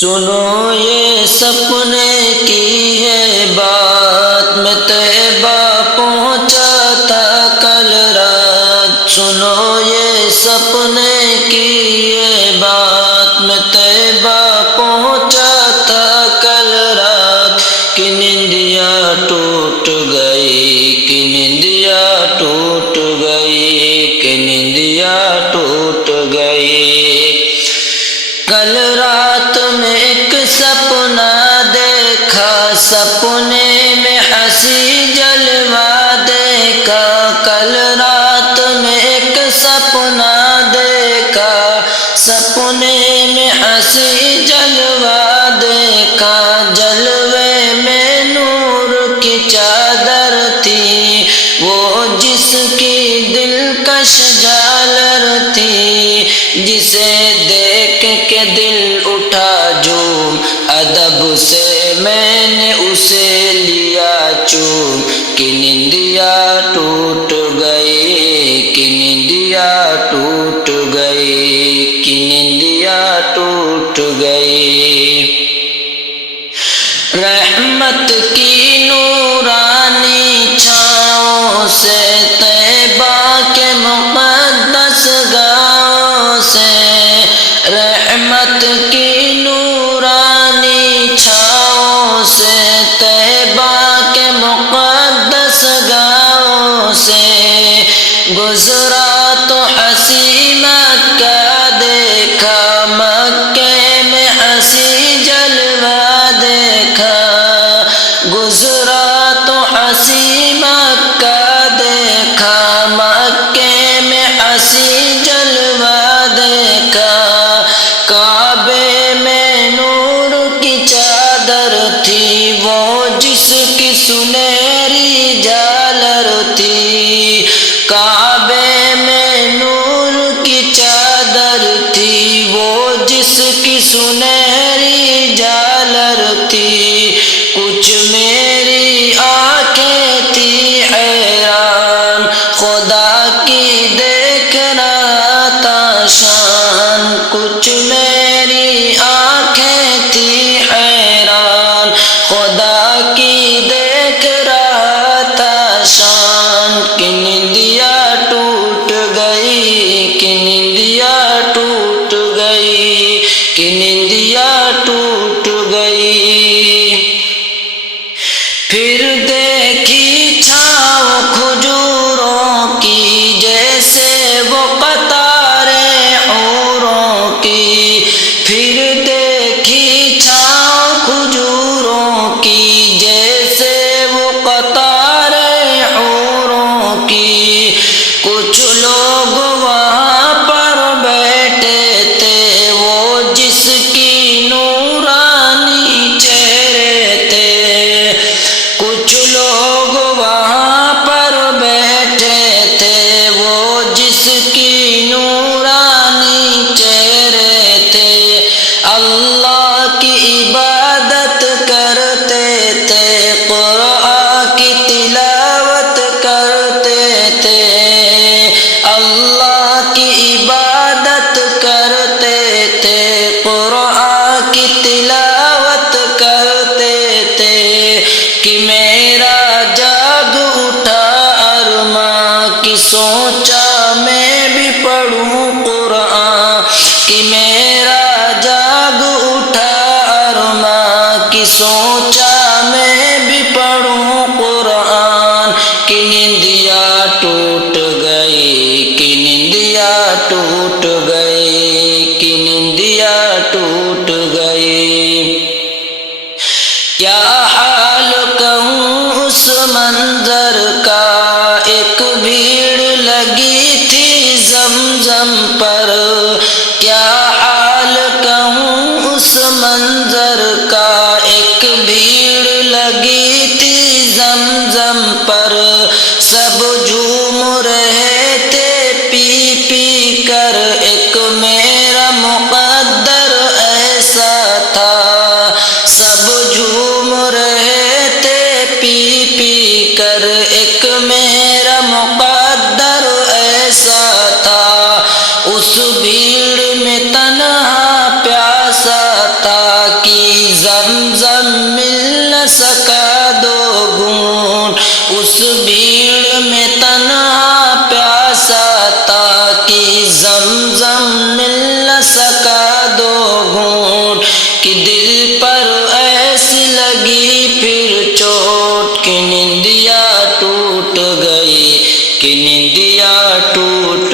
سنو یہ سپنے کی ہے بات، میں طیبہ پہنچا تھا کل رات۔ سنو یہ سپنے کی ہے بات، میں طیبہ پہنچا تھا کل رات۔ کہ نیندیا ٹوٹ گئی، کہ نیندیا ٹوٹ گئی، کہ نیندیا ٹوٹ گئی۔ کل رات میں ایک سپنا دیکھا، سپنے میں ہنسی جلوہ دیکھا۔ کل رات میں ایک سپنا دیکھا، سپنے میں ہنسی جلوہ دیکھا۔ جلوے میں نور کی چادر تھی، وہ جس کی دلکش جالر تھی، جسے دیکھ کے دل اٹھا جھوم۔ ادب سے میں نے اسے لیا چوم۔ کہ نیندیا ٹوٹ گئی، کہ نیندیا ٹوٹ گئی، کہ نیندیا ٹوٹ گئی۔ رحمت کی نورانی چھاؤں سے، طیبہ کے مقدس گاؤں سے، رحمت کی نورانی چھاؤں سے، طیبہ کے مقدس گاؤں سے گزرا تو ہنسی مکہ دیکھا، مکے میں ہنسی جلوہ دیکھا۔ گزرا تو ہنسی مکہ دیکھا، مکے میں ہنسی جلوہ دیکھا۔ کعبے میں نور کی چادر تھی، وہ جس کی سنہری جالر تھی۔ کعبے میں نور کی چادر تھی، وہ جس کی سنہری جالر تھی۔ کچھ میری آنکھیں تھی حیران، خدا کی دیکھ رہا تھا شان۔ کچھ میری آنکھیں تھی حیران، خدا کی دیکھ رہا تھا شان۔ کہ نیندیا ٹوٹ گئی، کہ نیندیا ٹوٹ گئی، کہ نیندیا ٹوٹ گئی۔ پھر دیکھی چھاؤں کھجوروں کی، جیسے وہ قطاریں حوروں کی۔ پھر دیکھی چھاؤں کھجوروں کی، جیسے وہ قطاریں حوروں کی۔ کچھ لوگ وہاں پر بیٹھے تھے، وہ جس کی نورانی چہرے تھے۔ کچھ لوگ وہاں پر بیٹھے تھے، وہ جس کی نورانی چہرے تھے۔ اللہ کی عبادت کرتے تھے، قرآن کی تلاوت کرتے تھے۔ اللہ کی عبادت کرتے تھے، قرآن کی تلاوت کرتے تھے۔ کہ میرا جاگ اٹھا ارماں، کہ سوچا میں بھی پڑھوں قرآن۔ کہ میرا جاگ اٹھا ارماں، کہ سوچا میں بھی پڑھوں قرآن۔ کہ نیندیا ٹوٹ گئی، کہ نیندیا ٹوٹ گئی، کہ نیندیا ٹوٹ گئی۔ کیا حال کہوں اس منظر کا، ایک بھیڑ لگی تھی زمزم پر۔ کیا حال کہوں اس منظر کا، ایک بھیڑ لگی تھی زمزم پر۔ سب جھوم رہے تھے پی پی کر، ایک میرا مقدر ایسا تھا۔ سب جھوم رہے تھے پی پی کر، ایک میرا مقدر ایسا تھا۔ اس بھیڑ میں تنہا پیاسا تھا، کی زمزم مل نہ سکا دو گھونٹ، اس بھیڑ میں تنہا پیاسا تھا کہ زمزم مل نہ سکا دو گھونٹ، کہ دل پر ایسی لگی پھر چوٹ کہ نیندیا ٹوٹ گئی، کہ نیندیا ٹوٹ